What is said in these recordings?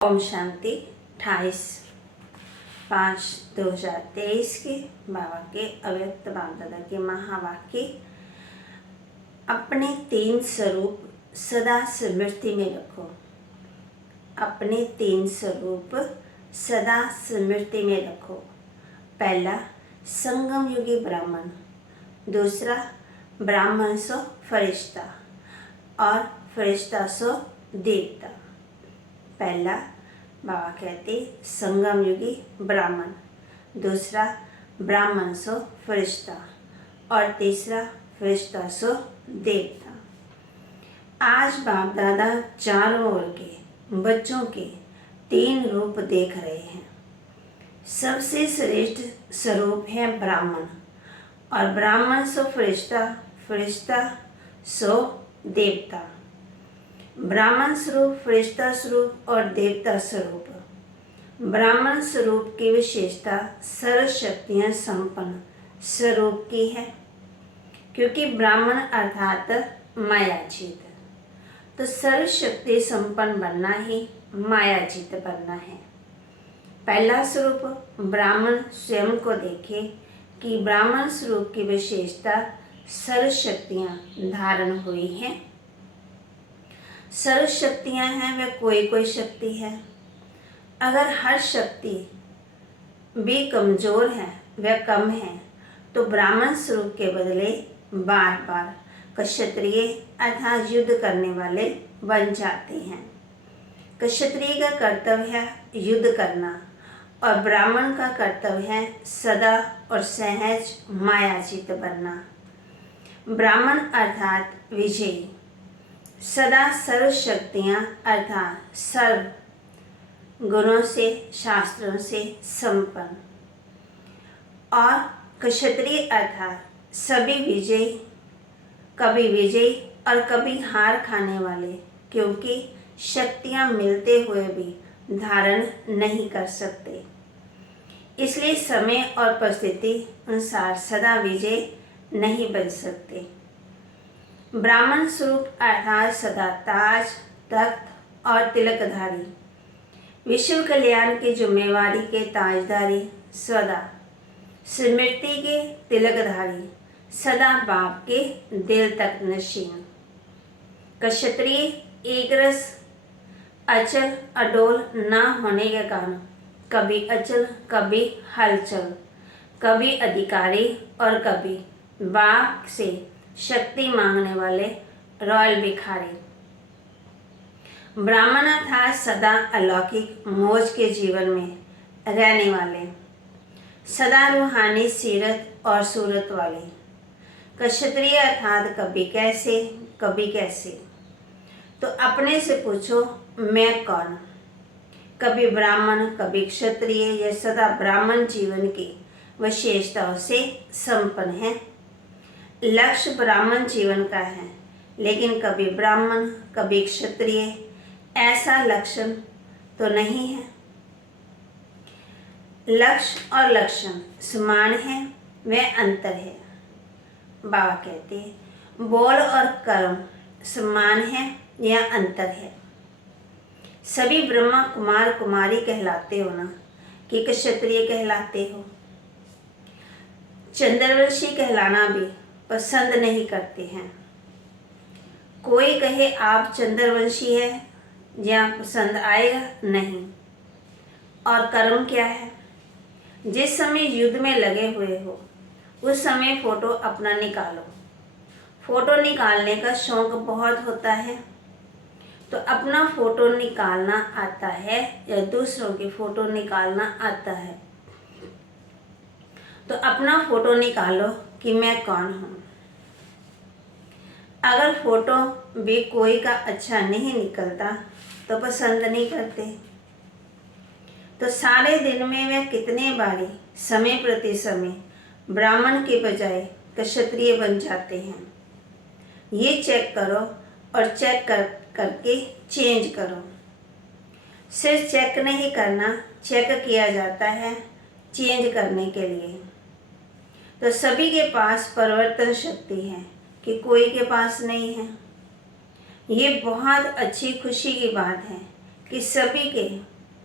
ओम शांति 28/5/2023 के बाबा के अव्यक्त बाप-दादा के महावाक्य। अपने 3 स्वरूप सदा स्मृति में रखो। अपने 3 स्वरूप सदा स्मृति में रखो। पहला संगम युगी ब्राह्मण, दूसरा ब्राह्मण सो फरिश्ता और फरिश्ता सो देवता। पहला बाबा कहते संगम युगी ब्राह्मण, दूसरा ब्राह्मण सो फरिश्ता और तीसरा फरिश्ता सो देवता। आज बाप दादा चारों ओर के बच्चों के 3 रूप देख रहे हैं। सबसे श्रेष्ठ स्वरूप है ब्राह्मण और ब्राह्मण सो फरिश्ता, फरिश्ता सो देवता। ब्राह्मण स्वरूप, फरिश्ता स्वरूप और देवता स्वरूप। ब्राह्मण स्वरूप की विशेषता सर्व शक्तियाँ संपन्न स्वरूप की है, क्योंकि ब्राह्मण अर्थात मायाजीत। तो सर्व शक्ति संपन्न बनना ही मायाजीत बनना है। पहला स्वरूप ब्राह्मण स्वयं को देखे कि ब्राह्मण स्वरूप की विशेषता सर्व शक्तियाँ धारण हुई हैं। सर्व शक्तियाँ हैं, वह कोई शक्ति है। अगर हर शक्ति भी कमज़ोर है, वह कम है, तो ब्राह्मण स्वरूप के बदले बार बार क्षत्रिय अर्थात युद्ध करने वाले बन जाते हैं। क्षत्रिय का कर्तव्य है युद्ध करना और ब्राह्मण का कर्तव्य है सदा और सहज मायाजीत बनना। ब्राह्मण अर्थात विजयी, सदा सर्व शक्तियाँ अर्थात सर्व गुणों से, शास्त्रों से संपन्न। और क्षत्रिय अर्थात सभी विजयी, कभी विजयी और कभी हार खाने वाले, क्योंकि शक्तियाँ मिलते हुए भी धारण नहीं कर सकते, इसलिए समय और परिस्थिति अनुसार सदा विजय नहीं बन सकते। ब्राह्मण स्वरूप अर्थात सदा ताज, तख्त और तिलकधारी, विश्व कल्याण की जिम्मेवारी के ताजदारी, सदा स्मृति के तिलकधारी, सदा बाप के दिल तक नशीन। क्षत्रिय एक रस अचल अडोल न होने के कारण कभी अचल, कभी हलचल, कभी अधिकारी और कभी बाप से शक्ति मांगने वाले रॉयल भिखारी। ब्राह्मण अर्थात सदा अलौकिक मौज के जीवन में रहने वाले, सदा रूहानी सीरत और सूरत वाले। क्षत्रिय अर्थात कभी कैसे कभी कैसे। तो अपने से पूछो मैं कौन। कभी ब्राह्मण, कभी क्षत्रिय, यह सदा ब्राह्मण जीवन की विशेषताओं से संपन्न है। लक्ष्य ब्राह्मण जीवन का है, लेकिन कभी ब्राह्मण कभी क्षत्रिय, ऐसा लक्षण तो नहीं है। लक्ष्य और लक्षण समान है, वह अंतर है। बाबा कहते हैं बोल और कर्म समान है, यह अंतर है। सभी ब्रह्मा कुमार कुमारी कहलाते हो ना, कि क्षत्रिय कहलाते हो। चंद्रवंशी कहलाना भी पसंद नहीं करते हैं। कोई कहे आप चंद्रवंशी है, या पसंद आएगा नहीं। और कर्म क्या है? जिस समय युद्ध में लगे हुए हो, उस समय फोटो अपना निकालो। फोटो निकालने का शौक बहुत होता है, तो अपना फोटो निकालना आता है या दूसरों की फोटो निकालना आता है, तो अपना फोटो निकालो कि मैं कौन हूँ। अगर फोटो भी कोई का अच्छा नहीं निकलता तो पसंद नहीं करते। तो सारे दिन में वह कितने बारी समय प्रति समय ब्राह्मण के बजाय क्षत्रिय बन जाते हैं। ये चेक करो और चेक करके चेंज करो। सिर्फ चेक नहीं करना, चेक किया जाता है चेंज करने के लिए। तो सभी के पास परिवर्तन शक्ति है कि कोई के पास नहीं है। ये बहुत अच्छी खुशी की बात है कि सभी के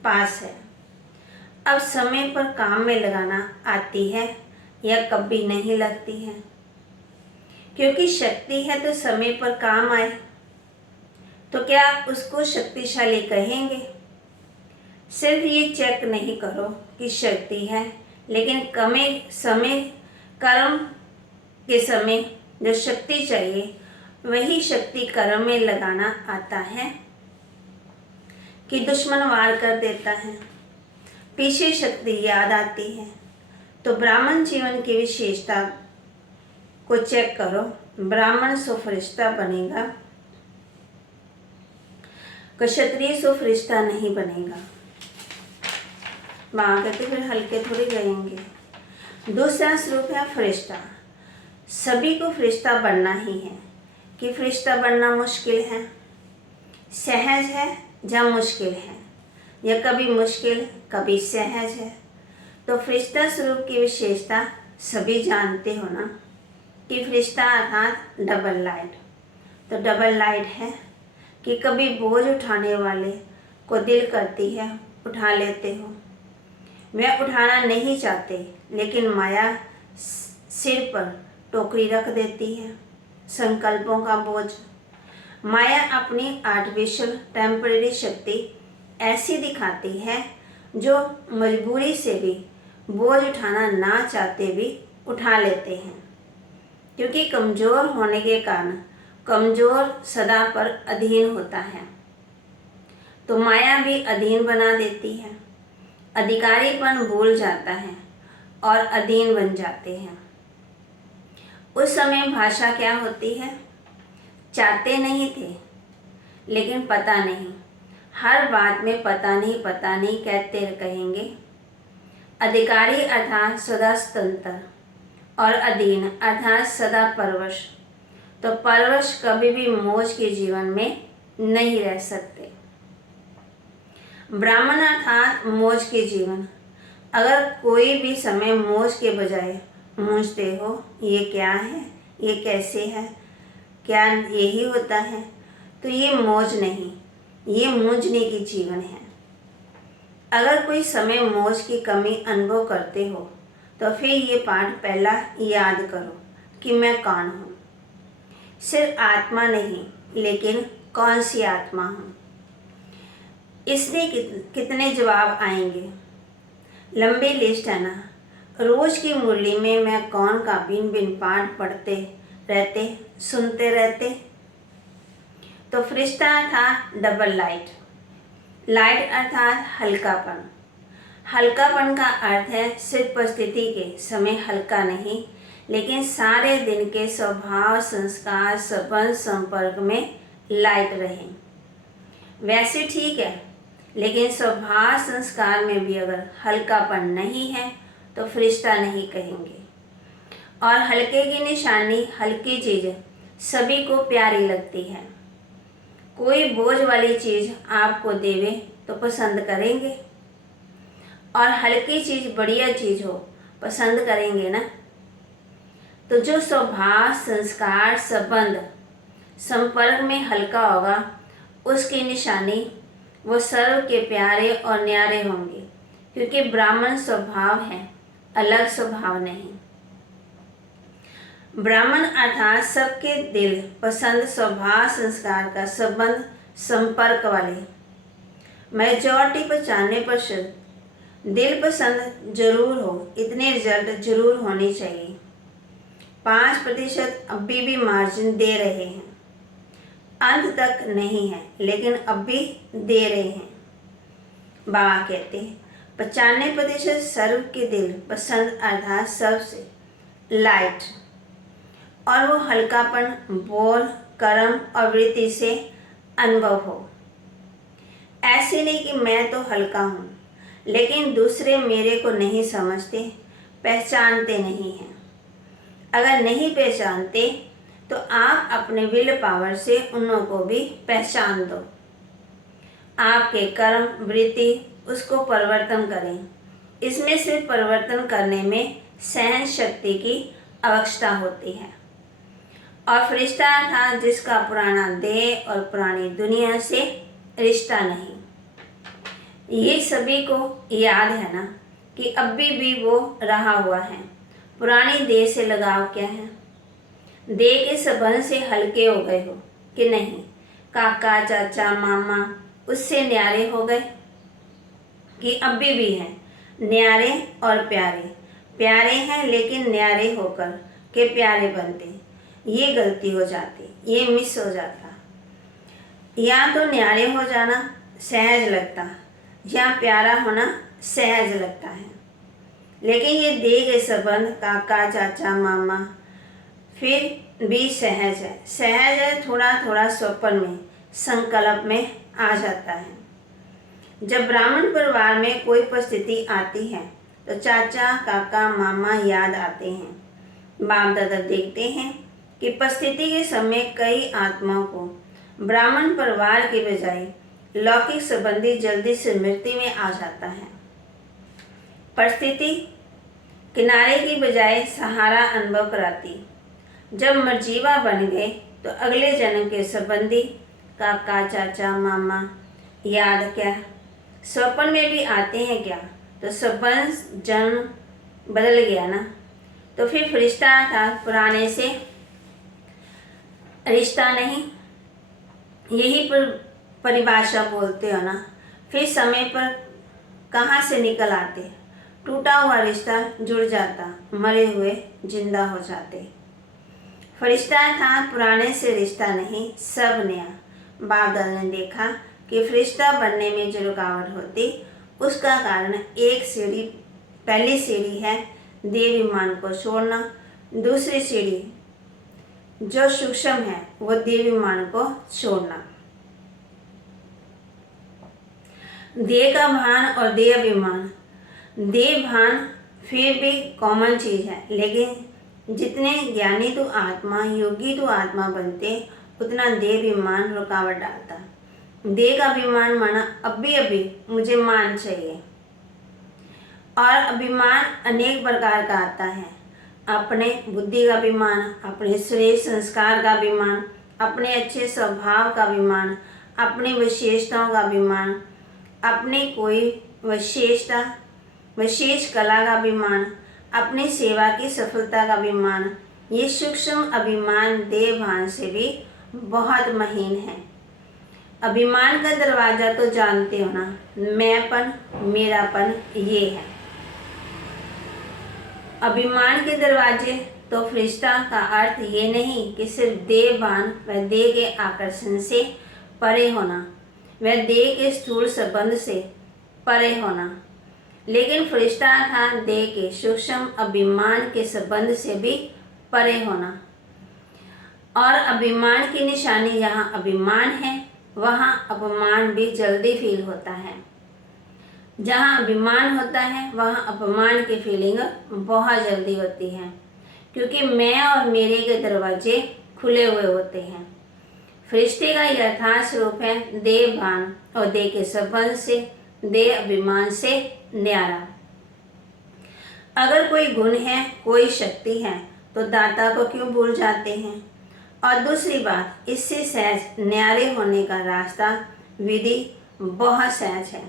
पास है। अब समय पर काम में लगाना आती है या कभी नहीं लगती है, क्योंकि शक्ति है तो समय पर काम आए, तो क्या उसको शक्तिशाली कहेंगे? सिर्फ ये चेक नहीं करो कि शक्ति है, लेकिन कर्म के समय जो शक्ति चाहिए वही शक्ति कर्म में लगाना आता है कि दुश्मन वार कर देता है, पीछे शक्ति याद आती है। तो ब्राह्मण जीवन की विशेषता को चेक करो। ब्राह्मण सो फरिश्ता बनेगा, क्षत्रिय सो फरिश्ता नहीं बनेगा। माँ कहते फिर हल्के थोड़ी रहेंगे। दूसरा स्वरूप है फरिश्ता। सभी को फरिश्ता बनना ही है कि फरिश्ता बनना मुश्किल है, सहज है या मुश्किल है, या कभी मुश्किल कभी सहज है। तो फरिश्ता स्वरूप की विशेषता सभी जानते हो ना कि फरिश्ता अर्थात डबल लाइट। तो डबल लाइट है कि कभी बोझ उठाने वाले को दिल करती है उठा लेते हो। वह उठाना नहीं चाहते, लेकिन माया सिर पर टोकरी रख देती है, संकल्पों का बोझ। माया अपनी आर्टिफिशियल टेम्परेरी शक्ति ऐसी दिखाती है जो मजबूरी से भी बोझ उठाना ना चाहते भी उठा लेते हैं, क्योंकि कमज़ोर होने के कारण कमज़ोर सदा पर अधीन होता है। तो माया भी अधीन बना देती है, अधिकारीपन भूल जाता है और अधीन बन जाते हैं। उस समय भाषा क्या होती है? चाहते नहीं थे, लेकिन पता नहीं, हर बात में पता नहीं कहते कहेंगे। अधिकारी अर्थात सदा स्वतंत्र और अधीन अर्थात सदा परवश। तो परवश कभी भी मौज के जीवन में नहीं रह सकते। ब्राह्मण अर्थात मौज के जीवन। अगर कोई भी समय मौज के बजाय मूंझते हो, ये क्या है, ये कैसे है, क्या यही होता है, तो ये मौज नहीं, ये मूंझने की जीवन है। अगर कोई समय मौज की कमी अनुभव करते हो तो फिर ये पाठ पहला याद करो कि मैं कौन हूँ। सिर्फ आत्मा नहीं, लेकिन कौन सी आत्मा हूँ। इसमें कितने जवाब आएंगे? लंबी लिस्ट है ना। रोज की मुरली में मैं कौन का भिन्न भिन्न पाठ पढ़ते रहते, सुनते रहते। तो फरिश्ता था डबल लाइट। लाइट अर्थात हल्कापन। हल्कापन का अर्थ है सिर्फ परिस्थिति के समय हल्का नहीं, लेकिन सारे दिन के स्वभाव, संस्कार, संबंध, संपर्क में लाइट रहे। वैसे ठीक है, लेकिन स्वभाव संस्कार में भी अगर हल्कापन नहीं है तो फरिश्ता नहीं कहेंगे। और हल्के की निशानी, हल्की चीज़ सभी को प्यारी लगती है। कोई बोझ वाली चीज़ आपको देवे तो पसंद करेंगे, और हल्की चीज़ बढ़िया चीज़ हो पसंद करेंगे ना। तो जो स्वभाव, संस्कार, संबंध, संपर्क में हल्का होगा उसकी निशानी वो सर्व के प्यारे और न्यारे होंगे, क्योंकि ब्राह्मण स्वभाव है, अलग स्वभाव नहीं। ब्राह्मण अर्थात सबके दिल पसंद, स्वभाव, संस्कार का संबंध, संपर्क वाले। मेजॉरिटी 95% दिल पसंद जरूर हो, इतने रिजल्ट जरूर होने चाहिए। 5% अभी भी मार्जिन दे रहे हैं, अंत तक नहीं है, लेकिन अब भी दे रहे हैं। बाबा कहते हैं 95% सर्व के दिल पसंद अर्थात सबसे लाइट, और वो हल्कापन बोल, कर्म और वृत्ति से अनुभव हो। ऐसे नहीं कि मैं तो हल्का हूँ, लेकिन दूसरे मेरे को नहीं समझते, पहचानते नहीं हैं। अगर नहीं पहचानते तो आप अपने विल पावर से उन्हों को भी पहचान दो। आपके कर्म, वृत्ति उसको परिवर्तन करें। इसमें सिर्फ परिवर्तन करने में सहन शक्ति की आवश्यकता होती है। और फरिश्ता था जिसका पुराना देह और पुरानी दुनिया से रिश्ता नहीं। ये सभी को याद है ना कि अभी भी वो रहा हुआ है। पुरानी देह से लगाव क्या है? देह के संबंध से हल्के हो गए हो कि नहीं? काका, चाचा, मामा उससे न्यारे हो गए कि अभी भी हैं? न्यारे और प्यारे, प्यारे हैं लेकिन न्यारे होकर के प्यारे बनते, ये गलती हो जाती, ये मिस हो जाता। या तो न्यारे हो जाना सहज लगता या प्यारा होना सहज लगता है, लेकिन ये देह के संबंध काका, चाचा, मामा फिर भी सहज है। सहज है, थोड़ा थोड़ा स्वप्न में, संकल्प में आ जाता है। जब ब्राह्मण परिवार में कोई परिस्थिति आती है तो चाचा, काका, मामा याद आते हैं। बाप दादा देखते हैं कि परिस्थिति के समय कई आत्माओं को ब्राह्मण परिवार के बजाय लौकिक संबंधी जल्दी से मृत्यु में आ जाता है। परिस्थिति किनारे की बजाय सहारा अनुभव कराती। जब मर्जीवा बन गए तो अगले जन्म के संबंधी काका, चाचा, मामा याद क्या स्वप्न में भी आते हैं क्या? तो संबंध जन्म बदल गया ना, तो फिर फरिश्ता था पुराने से रिश्ता नहीं, यही परिभाषा बोलते हो ना। फिर समय पर कहाँ से निकल आते? टूटा हुआ रिश्ता जुड़ जाता, मरे हुए जिंदा हो जाते। फरिश्ता था पुराने से रिश्ता नहीं, सब नया। बाप दादा ने देखा कि फरिश्ता बनने में जो रुकावट होती उसका कारण एक सीढ़ी, पहली सीढ़ी है देव विमान को छोड़ना, दूसरी सीढ़ी जो सूक्ष्म है वो देव विमान को छोड़ना। देह का भान और देह अभिमान, देह भान फिर भी कॉमन चीज है, लेकिन जितने ज्ञानी तो आत्मा, योगी तो आत्मा बनते उतना देह अभिमान रुकावट डालता। देह का अभिमान माना अभी मुझे मान चाहिए, और अभिमान अनेक प्रकार का आता है। अपने बुद्धि का अभिमान, अपने श्रेष्ठ संस्कार का अभिमान, अपने अच्छे स्वभाव का अभिमान, अपनी विशेषताओं का अभिमान, अपनी कोई विशेषता, विशेष कला का अभिमान, अपनी सेवा की सफलता का अभिमान। ये सूक्ष्म अभिमान देह भान से भी बहुत महीन है। अभिमान का दरवाजा तो जानते हो ना, मैंपन, मेरापन, ये है अभिमान के दरवाजे। तो फरिश्ता का अर्थ ये नहीं कि सिर्फ देह भान व देह के आकर्षण से परे होना, वह देह के स्थूल संबंध से परे होना, लेकिन फरिश्ता था देह के सूक्ष्म अभिमान के संबंध से भी परे होना। और अभिमान की निशानी जहाँ अभिमान है वहाँ अपमान भी जल्दी फील होता है। जहाँ अभिमान होता है वहाँ अपमान की फीलिंग बहुत जल्दी होती है, क्योंकि मैं और मेरे के दरवाजे खुले हुए होते हैं। फरिश्ते का यथार्थ स्वरूप है देह भान और देह के संबंध से, देह अभिमान से न्यारा। अगर कोई गुण है, कोई शक्ति है, तो दाता को क्यों भूल जाते हैं? और दूसरी बात, इससे सहज न्यारे होने का रास्ता, विधि बहुत सहज है।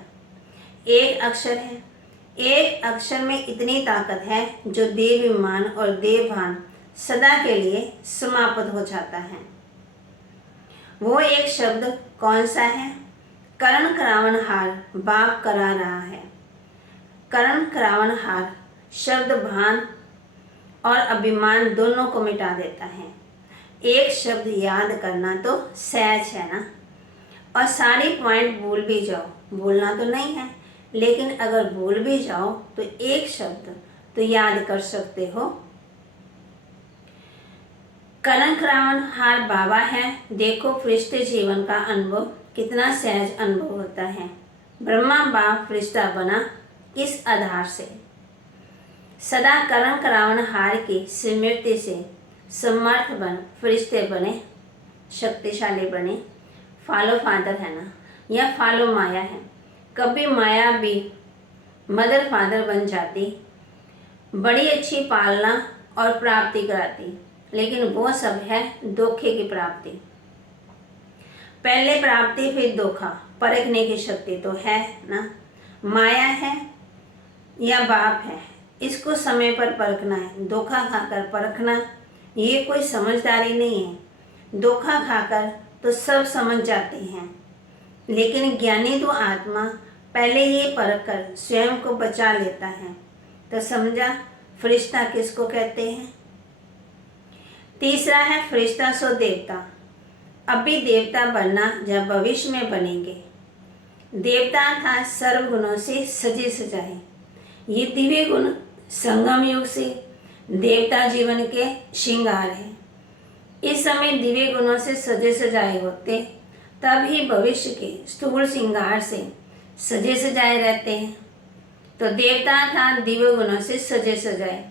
एक अक्षर है, एक अक्षर में इतनी ताकत है जो देह विमान और देह भान सदा के लिए समाप्त हो जाता है। वो एक शब्द कौन सा है? करण करावनहार बाप करा रहा है। करण करावनहार शब्द भान और अभिमान दोनों को मिटा देता है। एक शब्द याद करना तो सहज है ना, और सारी पॉइंट भूल भी जाओ, भूलना तो नहीं है, लेकिन अगर भूल भी जाओ तो एक शब्द तो याद कर सकते हो। करण करावनहार बाबा है। देखो फरिश्ते जीवन का अनुभव कितना सहज अनुभव होता है। ब्रह्मा बाप फरिश्ता बना किस आधार से? सदा करण करावनहार की स्मृति से समर्थ बन फरिश्ते बने, शक्तिशाली बने। फॉलो फादर है ना, या फॉलो माया है। कभी माया भी मदर फादर बन जाती, बड़ी अच्छी पालना और प्राप्ति कराती, लेकिन वो सब है धोखे की प्राप्ति। पहले प्राप्ति फिर धोखा, परखने की शक्ति तो है ना। माया है या बाप है, इसको समय पर परखना है। धोखा खाकर परखना ये कोई समझदारी नहीं है। धोखा खाकर तो सब समझ जाते हैं, लेकिन ज्ञानी तो आत्मा पहले ये परख कर स्वयं को बचा लेता है। तो समझा फरिश्ता किसको कहते हैं। तीसरा है फरिश्ता सो देवता। अभी देवता बनना जब भविष्य में बनेंगे। देवता था सर्व गुणों से सजे सजाए। ये दिव्य गुण संगम युग से देवता जीवन के श्रृंगार है। इस समय दिव्य गुणों से सजे सजाए होते, तब ही भविष्य के स्थूल श्रृंगार से सजे सजाए रहते हैं। तो देवता था दिव्य गुणों से सजे सजाए,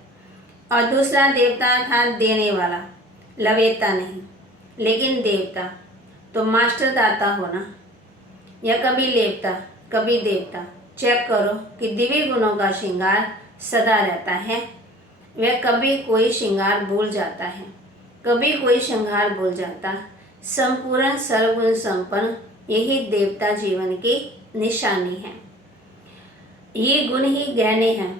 और दूसरा देवता था देने वाला, लवेता नहीं। लेकिन देवता तो मास्टर दाता होना, या कभी लेवता कभी देवता। चेक करो कि दिव्य गुणों का श्रृंगार सदा रहता है। वह कभी कोई श्रृंगार भूल जाता है, कभी कोई श्रृंगार भूल जाता। संपूर्ण सर्वगुण संपन्न यही देवता जीवन की निशानी है। ये गुण ही गहने हैं।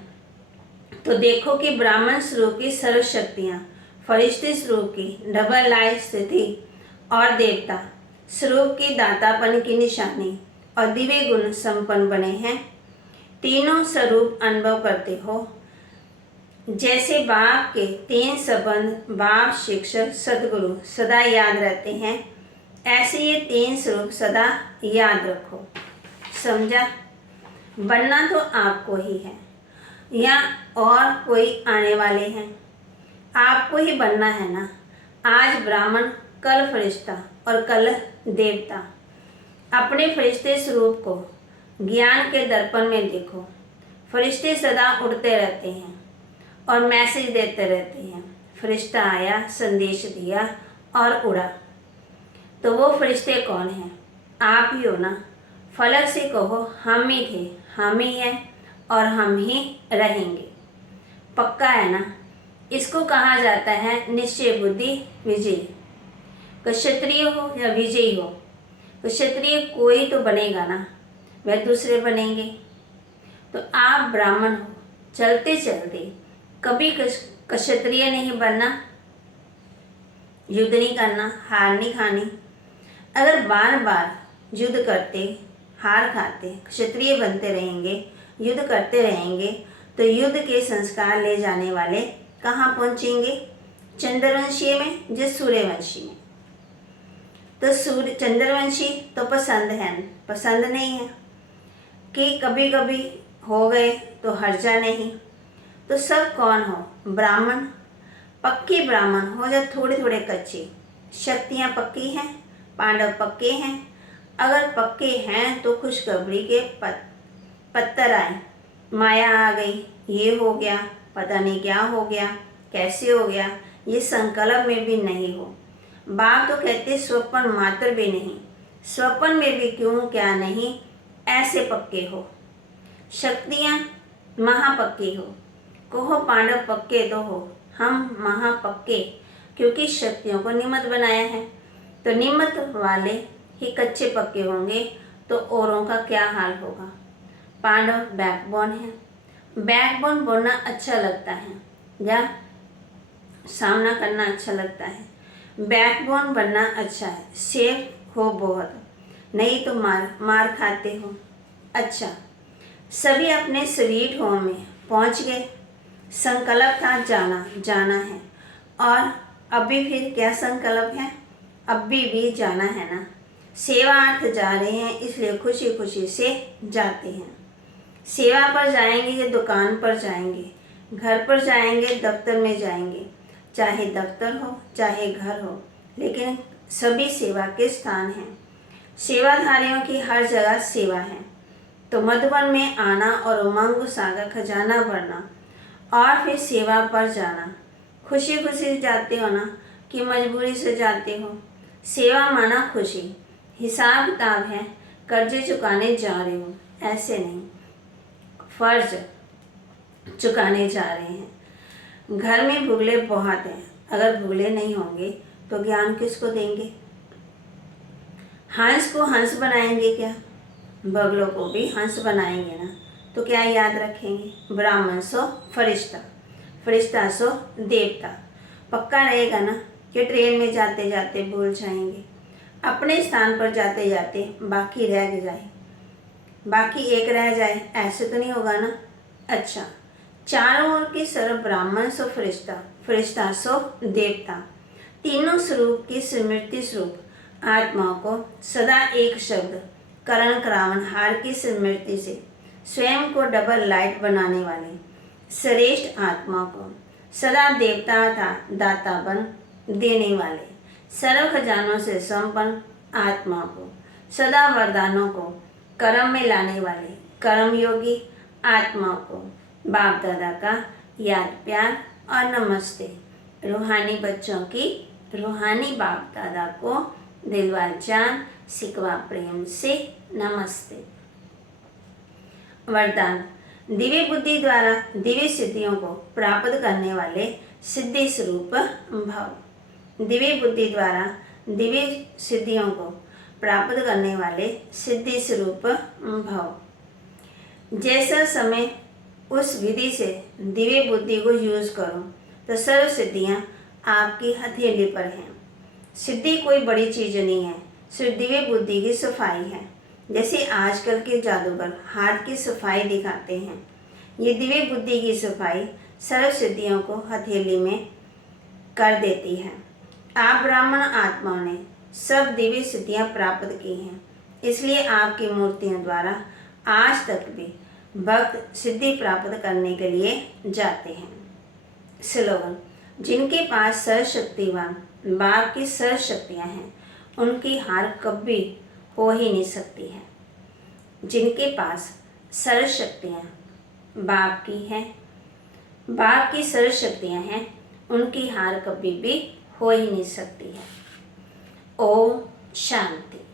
तो देखो कि ब्राह्मण स्वरूप की सर्व शक्तियाँ, फरिश्ते स्वरूप की डबल लाइफ स्थिति और देवता स्वरूप की दातापन की निशानी और दिव्य गुण संपन्न बने हैं। तीनों स्वरूप अनुभव करते हो। जैसे बाप के तीन संबंध बाप, शिक्षक, सदगुरु सदा याद रहते हैं, ऐसे ये तीन स्वरूप सदा याद रखो। समझा। बनना तो आपको ही है या और कोई आने वाले हैं, आपको ही बनना है ना। आज ब्राह्मण, कल फरिश्ता और कल देवता। अपने फरिश्ते स्वरूप को ज्ञान के दर्पण में देखो। फरिश्ते सदा उड़ते रहते हैं और मैसेज देते रहते हैं। फरिश्ता आया, संदेश दिया और उड़ा। तो वो फरिश्ते कौन हैं? आप ही हो ना। फलक से कहो हम ही थे, हम ही हैं और हम ही रहेंगे। पक्का है ना। इसको कहा जाता है निश्चय बुद्धि विजय। क्षत्रिय हो या विजयी हो, क्षत्रिय कोई तो बनेगा ना, वह दूसरे बनेंगे। तो आप ब्राह्मण हो, चलते चलते कभी क्षत्रिय नहीं बनना, युद्ध नहीं करना, हार नहीं खानी। अगर बार बार युद्ध करते, हार खाते, क्षत्रिय बनते रहेंगे, युद्ध करते रहेंगे, तो युद्ध के संस्कार ले जाने वाले कहाँ पहुँचेंगे? चंद्रवंशी में, जिस सूर्यवंशी में। तो चंद्रवंशी तो पसंद है, पसंद नहीं है कि कभी कभी हो गए तो हर्जा नहीं। तो सब कौन हो? ब्राह्मण। पक्की ब्राह्मण हो या थोड़े थोड़े कच्चे। शक्तियाँ पक्की हैं, पांडव पक्के हैं। अगर पक्के हैं तो खुशखबरी के पत्थर आए, माया आ गई, ये हो गया, पता नहीं क्या हो गया, कैसे हो गया, ये संकल्प में भी नहीं हो। बाप तो कहते स्वप्न मात्र भी नहीं, स्वप्न में भी क्यों क्या नहीं, ऐसे पक्के हो। शक्तियाँ महापक्की हो। कहो पांडव पक्के तो हो, हम महापक्के, क्योंकि शक्तियों को निमित्त बनाया है। तो निमित्त वाले ही कच्चे पक्के होंगे तो औरों का क्या हाल होगा। पांडव बैकबोन है। बैकबोन बोलना अच्छा लगता है या सामना करना अच्छा लगता है। बैकबोन बनना अच्छा है, सेफ हो बहुत, नहीं तो मार खाते हो। अच्छा, सभी अपने स्वीट होम में पहुंच गए। संकल्प था जाना है, और अभी फिर क्या संकल्प है? अभी भी जाना है ना। सेवार्थ जा रहे हैं, इसलिए खुशी खुशी से जाते हैं। सेवा पर जाएंगे या दुकान पर जाएंगे, घर पर जाएंगे, दफ्तर में जाएंगे, चाहे दफ्तर हो चाहे घर हो, लेकिन सभी सेवा के स्थान हैं। सेवाधारियों की हर जगह सेवा है। तो मधुबन में आना और उमंग सागर खजाना भरना और फिर सेवा पर जाना। खुशी खुशी जाते हो ना कि मजबूरी से जाते हो? सेवा माना खुशी। हिसाब किताब है, कर्जे चुकाने जा रहे हो, ऐसे नहीं, फर्ज चुकाने जा रहे हैं। घर में भूले बहुत हैं, अगर भूले नहीं होंगे तो ज्ञान किसको देंगे? हंस को हंस बनाएंगे क्या? बगलों को भी हंस बनाएंगे ना, तो क्या याद रखेंगे? ब्राह्मण सो फरिश्ता, फरिश्ता सो देवता। पक्का रहेगा ना कि ट्रेन में जाते जाते भूल जाएंगे, अपने स्थान पर जाते जाते बाकी रह जाए, बाकी एक रह जाए, ऐसे तो नहीं होगा ना। अच्छा, चारों ओर की सरब ब्राह्मण सो फरिश्ता, फरिश्ता सो देवता, तीनों स्वरूप की स्मृति स्वरूप आत्मा को सदा एक शब्द करण करावन हार की स्मृति से स्वयं को डबल लाइट बनाने वाले श्रेष्ठ आत्मा को सदा देवता था दाता बन देने वाले सर्व खजानों से संपन्न आत्मा को सदा वरदानों को कर्म में लाने वाले कर्मयोगी आत्मा को बाप दादा का याद प्यार और नमस्ते। रूहानी बच्चों की रूहानी बाप दादा को दिलवा जान सिकवा प्रेम से नमस्ते। वरदान, दिव्य बुद्धि द्वारा दिव्य सिद्धियों को प्राप्त करने वाले सिद्धि स्वरूप भव। दिव्य बुद्धि द्वारा दिव्य सिद्धियों को प्राप्त करने वाले सिद्धि स्वरूप भव। जैसा समय उस विधि से दिव्य बुद्धि को यूज करो तो सर्व सिद्धियाँ आपकी हथेली पर हैं। सिद्धि कोई बड़ी चीज़ नहीं है, सिर्फ दिव्य बुद्धि की सफाई है। जैसे आजकल के जादूगर हाथ की सफाई दिखाते हैं, ये दिव्य बुद्धि की सफाई सर्व सिद्धियों को हथेली में कर देती है। आप ब्राह्मण आत्माओं ने सब दिव्य सिद्धियां प्राप्त की हैं, इसलिए आपकी मूर्तियों द्वारा आज तक भी भक्त सिद्धि प्राप्त करने के लिए जाते हैं। स्लोगन, जिनके पास सर्वशक्तिवान बाप की सर्व शक्तियाँ हैं उनकी हार कभी हो ही नहीं सकती है। जिनके पास सर्व शक्तियाँ बाप की हैं, बाप की सर्व शक्तियाँ हैं, उनकी हार कभी भी हो ही नहीं सकती है। ओम शांति।